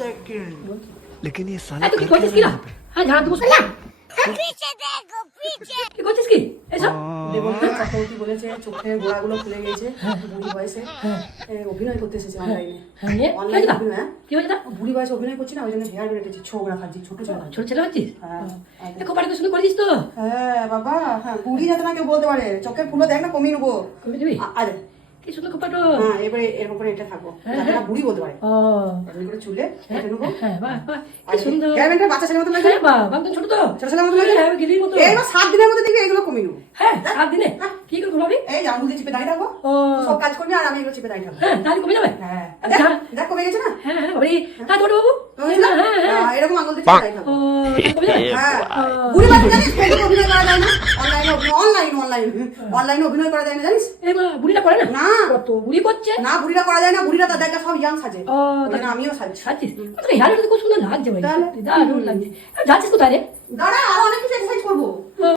Second लेकिन ये এই साला তুই কি कर করছিস क्या কি रहा না? है? হ্যাঁ ঝাড়া দেবো না। पीछे देखो पीछे কি করছিস কি এসব? দেবন্তি চক্রবর্তী বলেছে চোখের গোড়াগুলো খুলে গিয়েছে বুড়ি বয়সে অভিনয় করতে এসেছে অনলাইনে হ্যাঁ নিয়ে কি অনলাইনে হয়েছে অভিনয় কি হয়েছে তা? বুড়ি বয়সে অভিনয় করছি না ওই জন্য হেয়ার কেটেছি ছোকরা খাচ্ছি ছোট ছোট ছোট ছেলে হচ্ছিস? হ্যাঁ খুব বাড়ি শুনে করেছিস তো? হ্যাঁ বাবা হ্যাঁ বুড়ি যাতে না কেউ বলতে পারে চোখের ফুলো দেখ না কমিয়ে নেবো কমে দিবি? আরে কি সুন্দর খোপাটো। হ্যাঁ এবারে এরকম করে এটা থাকবো যাতে না বুড়ি বলতে পারে ও এরকম করে চুলে কেটে নেবো হ্যাঁ বাহ বাহ কি সুন্দর। হেয়ার ব্যান্ডটা বাচ্চা ছেলের মতো লাগে হ্যাঁ বাহ বাহ তুমি ছোট তো। ছোট ছেলের মতো লাগে হ্যাঁ গিলির মতো। এবার 7 দিনের মধ্যে দেখবি এগুলো কমিয়ে নেবো হ্যাঁ 7 দিনে কি করে ঘুমাবি? এই যে আঙুল দিয়ে চিপে দাঁড়িয়ে থাকবো ও সব কাজ করবি আর আমি এগুলো চিপে দাঁড়িয়ে থাকবো হ্যাঁ তাহলে কমে যাবে। হ্যাঁ আচ্ছা। দেখ কমে গেছে না হ্যাঁ হ্যাঁ বাড়ি তা ছোট বাবু। হ্যাঁ হ্যাঁ হ্যাঁ এরকম আঙুল দিয়ে চিপে দাঁড়িয়ে থাকবো ও কমে যাবে। হ্যাঁ বুড়ি বাচ্চা জানিস ফেসবুকে অভিনয় করা যায় না অনলাইনে অভিনয় করা যায় না জানিস এই মা বুড়িটা করে না? না কত বুড়ি করছে। না বুড়িরা করা যায় না বুড়িরা তার দেখা সব ইয়াং সাজে ও ওই জন্য আমিও সাজছি সাজিস তোর হেয়ারটা খুব সুন্দর লাগছে ভাই তাহলে? দারুণ লাগছে যাচ্ছিস কোথায় রে? দাঁড়া আর